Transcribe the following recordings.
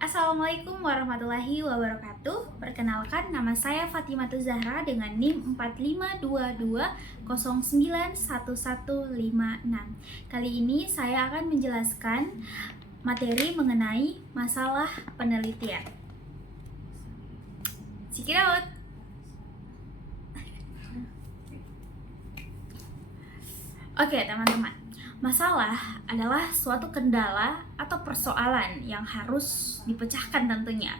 Assalamualaikum warahmatullahi wabarakatuh. Perkenalkan, nama saya Fatimatu Zahra dengan NIM 4522091156. Kali ini saya akan menjelaskan materi mengenai masalah penelitian. Check it out. Oke, teman-teman. Masalah adalah suatu kendala atau persoalan yang harus dipecahkan tentunya.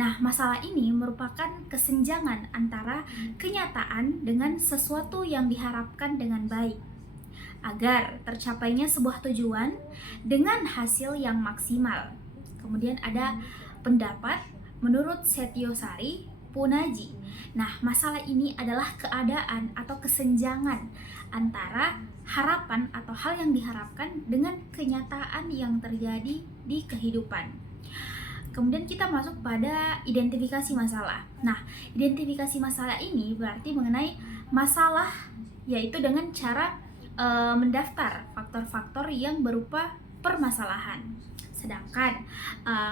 Nah, masalah ini merupakan kesenjangan antara kenyataan dengan sesuatu yang diharapkan dengan baik agar tercapainya sebuah tujuan dengan hasil yang maksimal. Kemudian ada pendapat menurut Setiosari Punaji. Nah, masalah ini adalah keadaan atau kesenjangan antara harapan atau hal yang diharapkan dengan kenyataan yang terjadi di kehidupan. Kemudian kita masuk pada identifikasi masalah. Nah, identifikasi masalah ini berarti mengenai masalah, yaitu dengan cara mendaftar faktor-faktor yang berupa permasalahan. Sedangkan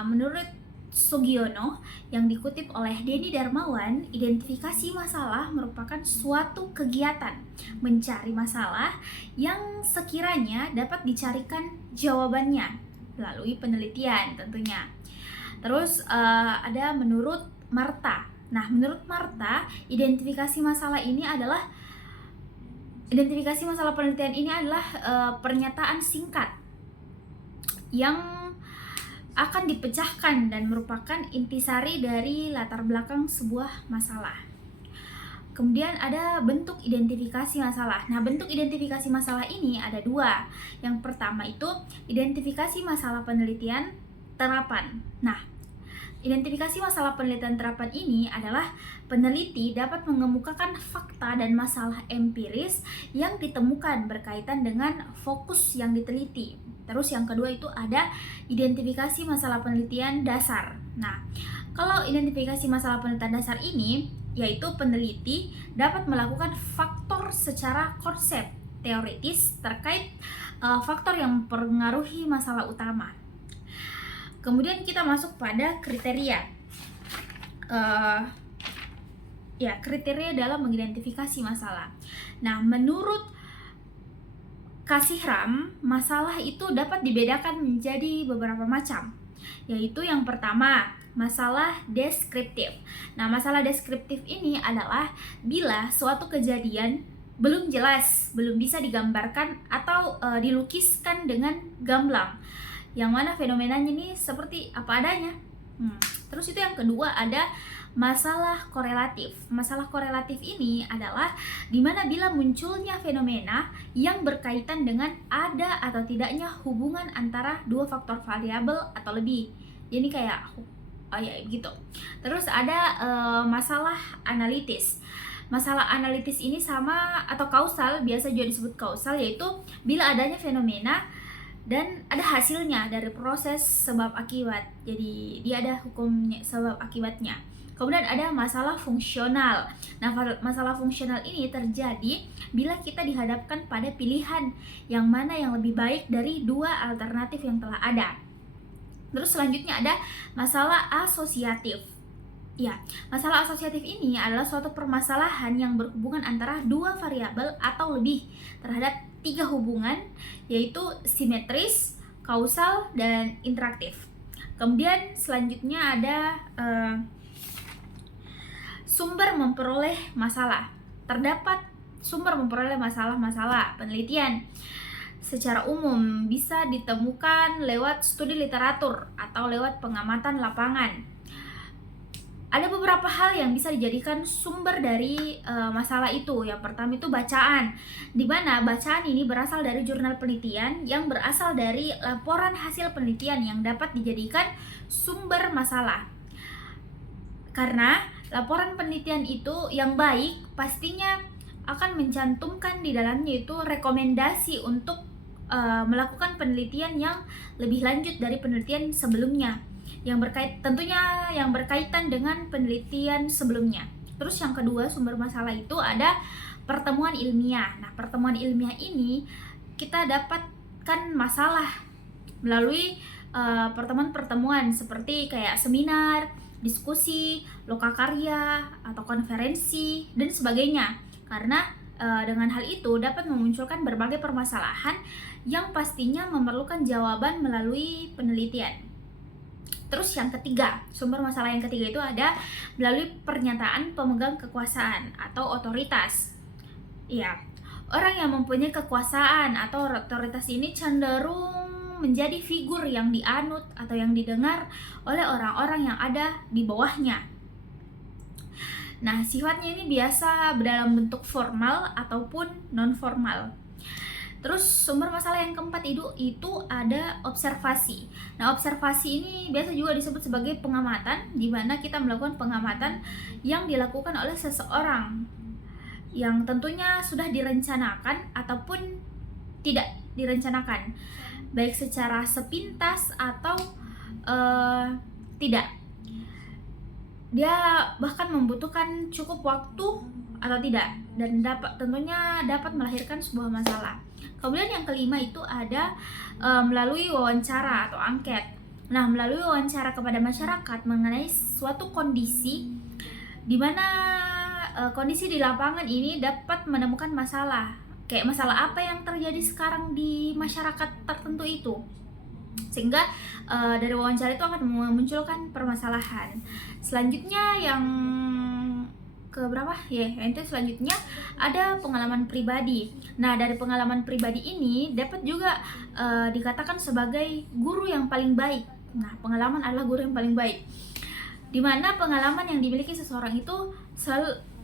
menurut Sugiono yang dikutip oleh Denny Darmawan, identifikasi masalah merupakan suatu kegiatan mencari masalah yang sekiranya dapat dicarikan jawabannya melalui penelitian tentunya. Terus ada menurut Marta. Nah, menurut Marta, identifikasi masalah penelitian ini adalah pernyataan singkat yang akan dipecahkan dan merupakan intisari dari latar belakang sebuah masalah. Kemudian ada bentuk identifikasi masalah. Nah, bentuk identifikasi masalah ini ada dua. Yang pertama itu identifikasi masalah penelitian terapan. Nah, identifikasi masalah penelitian terapan ini adalah peneliti dapat mengemukakan fakta dan masalah empiris yang ditemukan berkaitan dengan fokus yang diteliti. Terus yang kedua itu ada identifikasi masalah penelitian dasar. Nah, kalau identifikasi masalah penelitian dasar ini, yaitu peneliti dapat melakukan faktor secara konsep teoritis terkait faktor yang mempengaruhi masalah utama. Kemudian kita masuk pada kriteria. Kriteria dalam mengidentifikasi masalah. Nah, menurut Kasihram, masalah itu dapat dibedakan menjadi beberapa macam, yaitu yang pertama, masalah deskriptif. Nah, masalah deskriptif ini adalah bila suatu kejadian belum jelas, belum bisa digambarkan atau dilukiskan dengan gamblang, yang mana fenomenanya ini seperti apa adanya. Terus itu yang kedua ada masalah korelatif. Masalah korelatif ini adalah dimana bila munculnya fenomena yang berkaitan dengan ada atau tidaknya hubungan antara dua faktor variabel atau lebih. Jadi kayak gitu. Terus ada masalah analitis. Masalah analitis ini sama atau kausal, biasa juga disebut kausal, yaitu bila adanya fenomena dan ada hasilnya dari proses sebab akibat. Jadi dia ada hukumnya sebab akibatnya. Kemudian ada masalah fungsional. Nah, masalah fungsional ini terjadi bila kita dihadapkan pada pilihan yang mana yang lebih baik dari dua alternatif yang telah ada. Terus selanjutnya ada masalah asosiatif. Ya, masalah asosiatif ini adalah suatu permasalahan yang berhubungan antara dua variabel atau lebih terhadap tiga hubungan, yaitu simetris, kausal, dan interaktif. Kemudian selanjutnya ada sumber memperoleh masalah. Terdapat sumber memperoleh masalah-masalah penelitian secara umum bisa ditemukan lewat studi literatur atau lewat pengamatan lapangan. Ada beberapa hal yang bisa dijadikan sumber dari masalah itu. Yang pertama itu bacaan, di mana bacaan ini berasal dari jurnal penelitian yang berasal dari laporan hasil penelitian yang dapat dijadikan sumber masalah. Karena laporan penelitian itu yang baik pastinya akan mencantumkan di dalamnya itu rekomendasi untuk melakukan penelitian yang lebih lanjut dari penelitian sebelumnya, yang berkaitan dengan penelitian sebelumnya. Terus yang kedua sumber masalah itu ada pertemuan ilmiah. Nah, pertemuan ilmiah ini kita dapatkan masalah melalui pertemuan-pertemuan seperti kayak seminar, diskusi, lokakarya, atau konferensi, dan sebagainya. Karena dengan hal itu dapat memunculkan berbagai permasalahan yang pastinya memerlukan jawaban melalui penelitian. Terus yang ketiga, sumber masalah yang ketiga itu ada melalui pernyataan pemegang kekuasaan atau otoritas. Iya, orang yang mempunyai kekuasaan atau otoritas ini cenderung menjadi figur yang dianut atau yang didengar oleh orang-orang yang ada di bawahnya. Nah, sifatnya ini biasa dalam bentuk formal ataupun non-formal. Terus sumber masalah yang keempat itu ada observasi. Nah, observasi ini biasa juga disebut sebagai pengamatan, di mana kita melakukan pengamatan yang dilakukan oleh seseorang yang tentunya sudah direncanakan ataupun tidak direncanakan, baik secara sepintas atau tidak. Dia bahkan membutuhkan cukup waktu atau tidak, dan tentunya dapat melahirkan sebuah masalah. Kemudian yang kelima itu ada melalui wawancara atau angket. Nah, melalui wawancara kepada masyarakat mengenai suatu kondisi di mana kondisi di lapangan ini dapat menemukan masalah. Kayak masalah apa yang terjadi sekarang di masyarakat tertentu itu. Sehingga dari wawancara itu akan memunculkan permasalahan. Selanjutnya yang keberapa ya, itu selanjutnya ada pengalaman pribadi. Nah, dari pengalaman pribadi ini dapat juga dikatakan sebagai guru yang paling baik. Nah, pengalaman adalah guru yang paling baik, dimana pengalaman yang dimiliki seseorang itu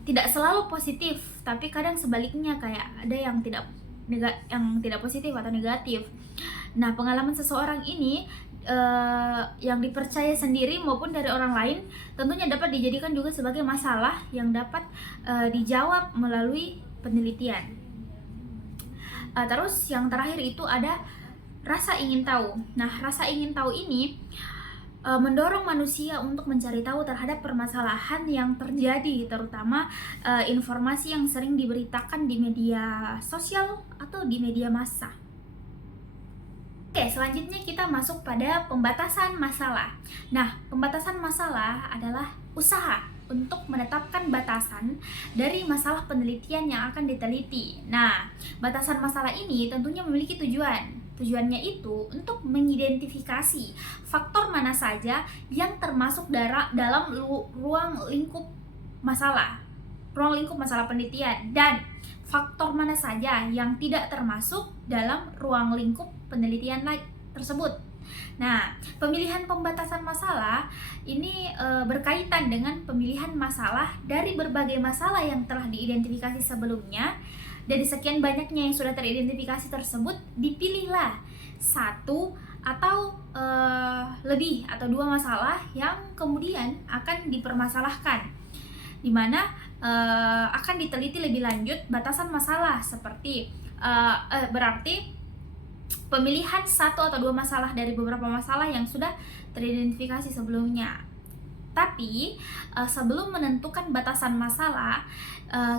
tidak selalu positif, tapi kadang sebaliknya, kayak ada yang tidak positif atau negatif. Nah, pengalaman seseorang ini yang dipercaya sendiri maupun dari orang lain tentunya dapat dijadikan juga sebagai masalah yang dapat dijawab melalui penelitian. Terus yang terakhir itu ada rasa ingin tahu. Nah, rasa ingin tahu ini mendorong manusia untuk mencari tahu terhadap permasalahan yang terjadi, terutama informasi yang sering diberitakan di media sosial atau di media massa. Oke, selanjutnya kita masuk pada pembatasan masalah. Nah, pembatasan masalah adalah usaha untuk menetapkan batasan dari masalah penelitian yang akan diteliti. Nah, batasan masalah ini tentunya memiliki tujuan. Tujuannya itu untuk mengidentifikasi faktor mana saja yang termasuk dalam ruang lingkup masalah penelitian, dan faktor mana saja yang tidak termasuk dalam ruang lingkup penelitian tersebut. Nah, pemilihan pembatasan masalah ini berkaitan dengan pemilihan masalah dari berbagai masalah yang telah diidentifikasi sebelumnya. Dari sekian banyaknya yang sudah teridentifikasi tersebut, dipilihlah satu atau lebih atau dua masalah yang kemudian akan dipermasalahkan, di mana akan diteliti lebih lanjut batasan masalah, seperti berarti pemilihan satu atau dua masalah dari beberapa masalah yang sudah teridentifikasi sebelumnya. Tapi sebelum menentukan batasan masalah,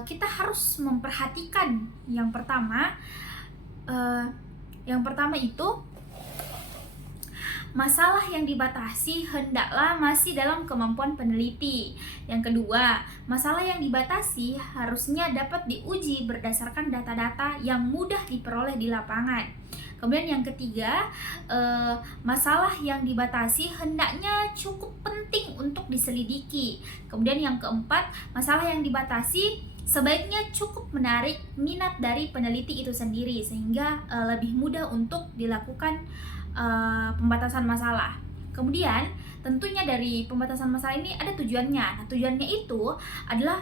kita harus memperhatikan yang pertama itu masalah yang dibatasi hendaklah masih dalam kemampuan peneliti. Yang kedua, masalah yang dibatasi harusnya dapat diuji berdasarkan data-data yang mudah diperoleh di lapangan. Kemudian yang ketiga, masalah yang dibatasi hendaknya cukup penting untuk diselidiki. Kemudian yang keempat, masalah yang dibatasi sebaiknya cukup menarik minat dari peneliti itu sendiri, sehingga lebih mudah untuk dilakukan pembatasan masalah. Kemudian tentunya dari pembatasan masalah ini ada tujuannya. Nah, tujuannya itu adalah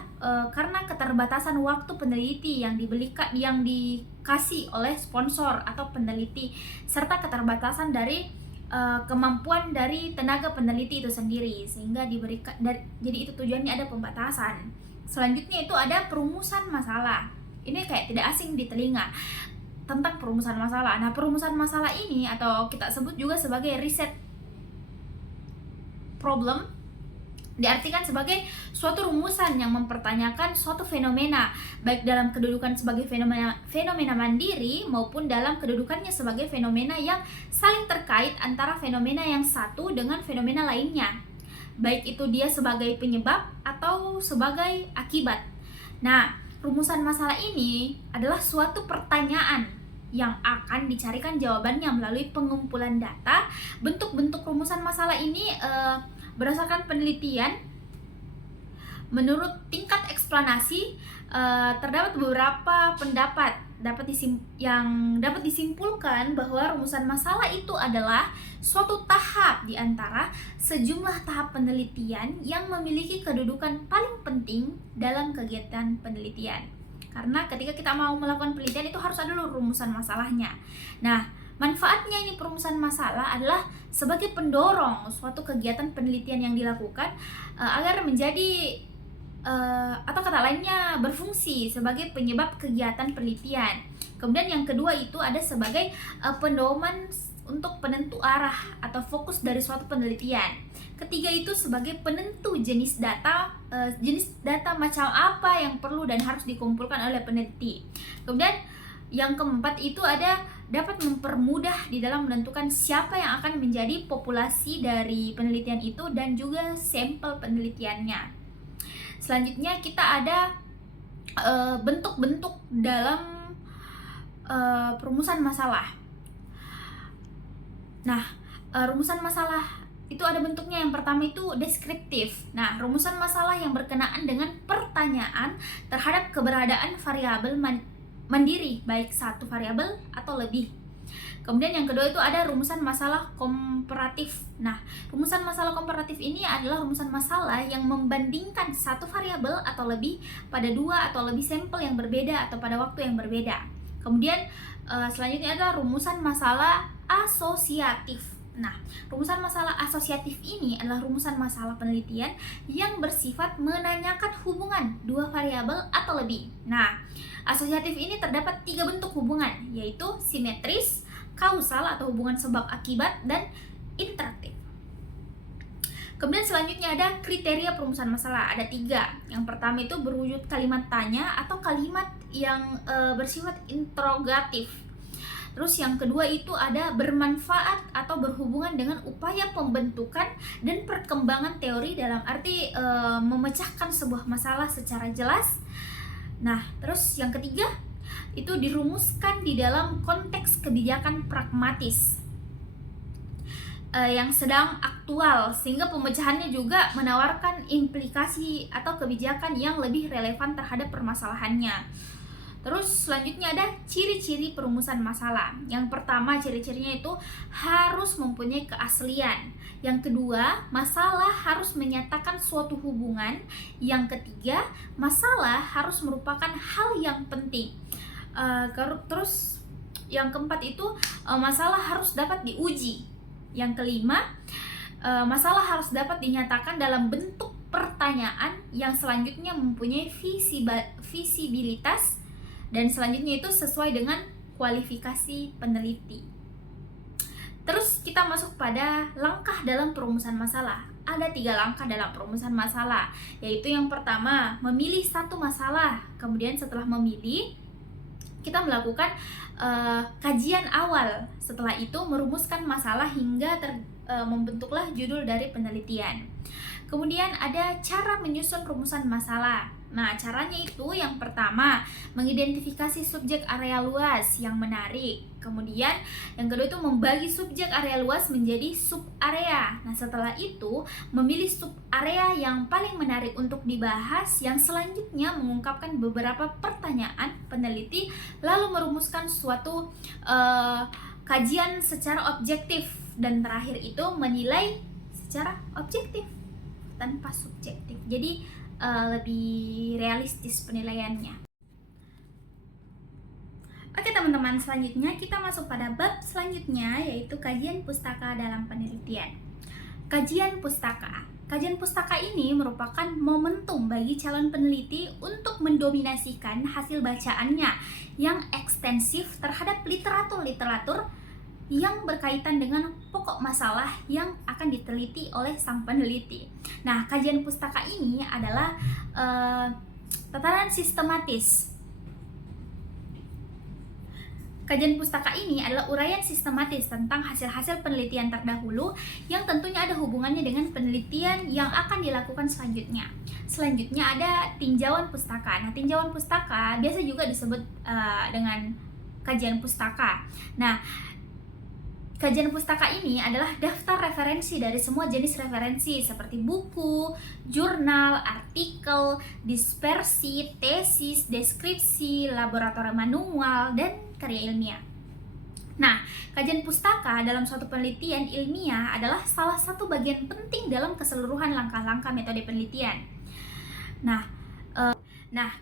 karena keterbatasan waktu peneliti yang dikasih oleh sponsor atau peneliti, serta keterbatasan dari kemampuan dari tenaga peneliti itu sendiri, sehingga jadi itu tujuannya ada pembatasan. Selanjutnya itu ada perumusan masalah. Ini kayak tidak asing di telinga, tentang perumusan masalah. Nah, perumusan masalah ini atau kita sebut juga sebagai riset problem diartikan sebagai suatu rumusan yang mempertanyakan suatu fenomena, baik dalam kedudukan sebagai fenomena mandiri maupun dalam kedudukannya sebagai fenomena yang saling terkait antara fenomena yang satu dengan fenomena lainnya, baik itu dia sebagai penyebab atau sebagai akibat. Nah, rumusan masalah ini adalah suatu pertanyaan yang akan dicarikan jawabannya melalui pengumpulan data. Bentuk-bentuk rumusan masalah ini berdasarkan penelitian, menurut tingkat eksplanasi, terdapat beberapa pendapat yang dapat disimpulkan bahwa rumusan masalah itu adalah suatu tahap di antara sejumlah tahap penelitian yang memiliki kedudukan paling penting dalam kegiatan penelitian. Karena ketika kita mau melakukan penelitian itu harus ada dulu rumusan masalahnya. Nah, manfaatnya ini perumusan masalah adalah sebagai pendorong suatu kegiatan penelitian yang dilakukan agar menjadi atau kata lainnya berfungsi sebagai penyebab kegiatan penelitian. Kemudian yang kedua itu ada sebagai pedoman untuk penentu arah atau fokus dari suatu penelitian. Ketiga itu sebagai penentu jenis data macam apa yang perlu dan harus dikumpulkan oleh peneliti. Kemudian yang keempat itu ada dapat mempermudah di dalam menentukan siapa yang akan menjadi populasi dari penelitian itu dan juga sampel penelitiannya. Selanjutnya kita ada bentuk-bentuk dalam perumusan masalah. Nah, rumusan masalah itu ada bentuknya. Yang pertama itu deskriptif. Nah, rumusan masalah yang berkenaan dengan pertanyaan terhadap keberadaan variabel mandiri, baik satu variabel atau lebih. Kemudian yang kedua itu ada rumusan masalah komparatif. Nah, rumusan masalah komparatif ini adalah rumusan masalah yang membandingkan satu variabel atau lebih pada dua atau lebih sampel yang berbeda atau pada waktu yang berbeda. Kemudian selanjutnya ada rumusan masalah asosiatif. Nah, rumusan masalah asosiatif ini adalah rumusan masalah penelitian yang bersifat menanyakan hubungan dua variabel atau lebih. Nah, asosiatif ini terdapat 3 bentuk hubungan, yaitu simetris, kausal atau hubungan sebab akibat, dan interaktif. Kemudian selanjutnya ada kriteria perumusan masalah, ada 3. Yang pertama itu berwujud kalimat tanya atau kalimat yang bersifat interrogatif. Terus yang kedua itu ada bermanfaat atau berhubungan dengan upaya pembentukan dan perkembangan teori dalam arti memecahkan sebuah masalah secara jelas. Nah, terus yang ketiga itu dirumuskan di dalam konteks kebijakan pragmatis yang sedang aktual, sehingga pemecahannya juga menawarkan implikasi atau kebijakan yang lebih relevan terhadap permasalahannya. Terus selanjutnya ada ciri-ciri perumusan masalah. Yang pertama, ciri-cirinya itu harus mempunyai keaslian. Yang kedua, masalah harus menyatakan suatu hubungan. Yang ketiga, masalah harus merupakan hal yang penting. Terus yang keempat itu masalah harus dapat diuji. Yang kelima, masalah harus dapat dinyatakan dalam bentuk pertanyaan yang selanjutnya mempunyai visibilitas. Dan selanjutnya itu sesuai dengan kualifikasi peneliti. Terus kita masuk pada langkah dalam perumusan masalah. Ada 3 langkah dalam perumusan masalah, yaitu yang pertama, memilih satu masalah. Kemudian setelah memilih, kita melakukan kajian awal. Setelah itu merumuskan masalah hingga membentuklah judul dari penelitian. Kemudian ada cara menyusun rumusan masalah. Nah, caranya itu yang pertama, mengidentifikasi subjek area luas yang menarik. Kemudian yang kedua itu membagi subjek area luas menjadi sub-area. Nah, setelah itu memilih sub-area yang paling menarik untuk dibahas, yang selanjutnya mengungkapkan beberapa pertanyaan peneliti, lalu merumuskan suatu kajian secara objektif, dan terakhir itu menilai secara objektif tanpa subjektif. Jadi lebih realistis penilaiannya. Oke teman-teman, selanjutnya kita masuk pada bab selanjutnya, yaitu kajian pustaka dalam penelitian. Kajian pustaka. Kajian pustaka ini merupakan momentum bagi calon peneliti untuk mendominasikan hasil bacaannya yang ekstensif terhadap literatur-literatur yang berkaitan dengan pokok masalah yang akan diteliti oleh sang peneliti. Nah, kajian pustaka ini adalah tatanan sistematis. Kajian pustaka ini adalah uraian sistematis tentang hasil-hasil penelitian terdahulu yang tentunya ada hubungannya dengan penelitian yang akan dilakukan selanjutnya. Selanjutnya ada tinjauan pustaka. Nah, tinjauan pustaka biasa juga disebut dengan kajian pustaka. Nah, kajian pustaka ini adalah daftar referensi dari semua jenis referensi seperti buku, jurnal, artikel, dispersi, tesis, deskripsi, laboratorium manual, dan karya ilmiah. Nah, kajian pustaka dalam suatu penelitian ilmiah adalah salah satu bagian penting dalam keseluruhan langkah-langkah metode penelitian. Nah,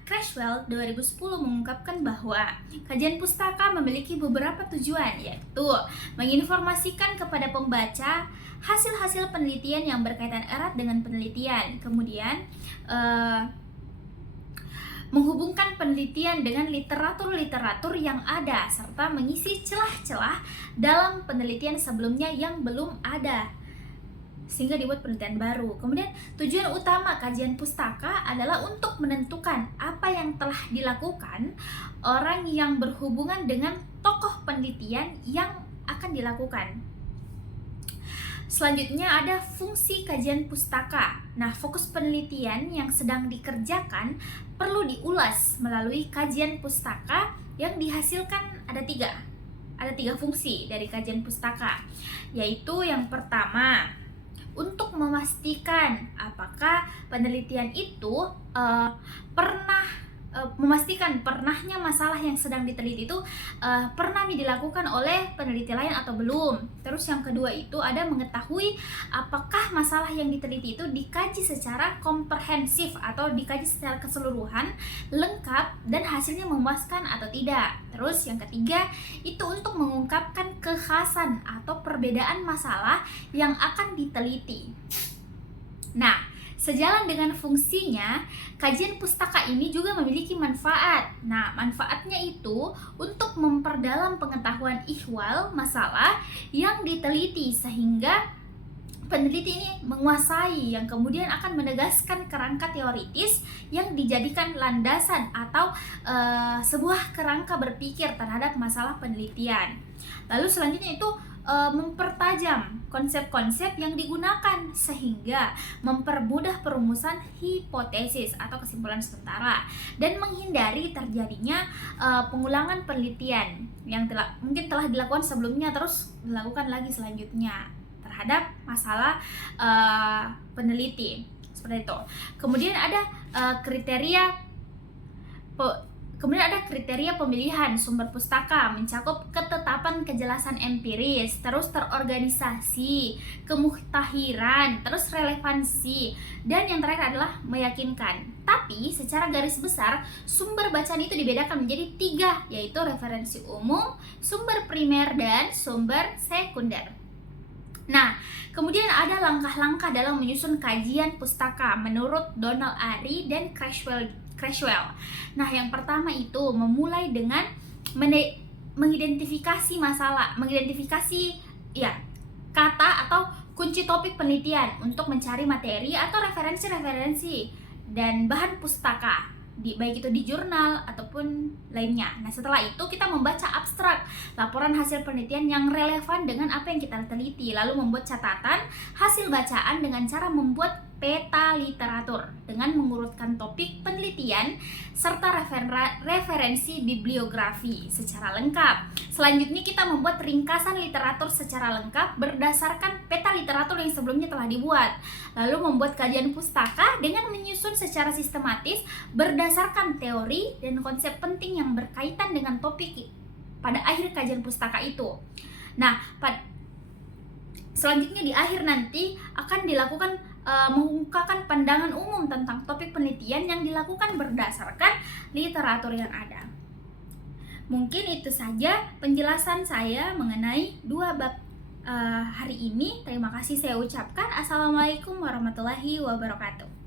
Creswell 2010 mengungkapkan bahwa kajian pustaka memiliki beberapa tujuan, yaitu menginformasikan kepada pembaca hasil-hasil penelitian yang berkaitan erat dengan penelitian, kemudian menghubungkan penelitian dengan literatur-literatur yang ada, serta mengisi celah-celah dalam penelitian sebelumnya yang belum ada, sehingga dibuat penelitian baru. Kemudian tujuan utama kajian pustaka adalah untuk menentukan apa yang telah dilakukan orang yang berhubungan dengan tokoh penelitian yang akan dilakukan. Selanjutnya ada fungsi kajian pustaka. Nah, fokus penelitian yang sedang dikerjakan perlu diulas melalui kajian pustaka yang dihasilkan ada tiga fungsi dari kajian pustaka, yaitu yang pertama, untuk memastikan apakah penelitian itu memastikan pernahnya masalah yang sedang diteliti itu pernah dilakukan oleh peneliti lain atau belum. Terus yang kedua itu ada mengetahui apakah masalah yang diteliti itu dikaji secara komprehensif atau dikaji secara keseluruhan, lengkap, dan hasilnya memuaskan atau tidak. Terus yang ketiga itu untuk mengungkapkan kekhasan atau perbedaan masalah yang akan diteliti. Nah, sejalan dengan fungsinya, kajian pustaka ini juga memiliki manfaat. Nah, manfaatnya itu untuk memperdalam pengetahuan ihwal masalah yang diteliti, sehingga peneliti ini menguasai, yang kemudian akan menegaskan kerangka teoritis yang dijadikan landasan atau sebuah kerangka berpikir terhadap masalah penelitian. Lalu selanjutnya itu mempertajam konsep-konsep yang digunakan sehingga mempermudah perumusan hipotesis atau kesimpulan sementara dan menghindari terjadinya pengulangan penelitian yang mungkin telah dilakukan sebelumnya terus dilakukan lagi selanjutnya terhadap masalah peneliti, seperti itu. Kemudian ada kriteria pemilihan sumber pustaka, mencakup ketetapan kejelasan empiris, terus terorganisasi, kemuktahiran, terus relevansi, dan yang terakhir adalah meyakinkan. Tapi secara garis besar, sumber bacaan itu dibedakan menjadi 3, yaitu referensi umum, sumber primer, dan sumber sekunder. Nah, kemudian ada langkah-langkah dalam menyusun kajian pustaka menurut Donald Ari dan Creswell. Nah, yang pertama itu memulai dengan mengidentifikasi kata atau kunci topik penelitian untuk mencari materi atau referensi-referensi dan bahan pustaka, baik itu di jurnal ataupun lainnya. Nah, setelah itu kita membaca abstrak laporan hasil penelitian yang relevan dengan apa yang kita teliti, lalu membuat catatan hasil bacaan dengan cara membuat peta literatur dengan mengurutkan topik penelitian serta referensi bibliografi secara lengkap. Selanjutnya kita membuat ringkasan literatur secara lengkap berdasarkan peta literatur yang sebelumnya telah dibuat. Lalu membuat kajian pustaka dengan menyusun secara sistematis berdasarkan teori dan konsep penting yang berkaitan dengan topik pada akhir kajian pustaka itu. Nah, selanjutnya di akhir nanti akan dilakukan mengungkapkan pandangan umum tentang topik penelitian yang dilakukan berdasarkan literatur yang ada. Mungkin itu saja penjelasan saya mengenai 2 bab hari ini. Terima kasih saya ucapkan. Assalamualaikum warahmatullahi wabarakatuh.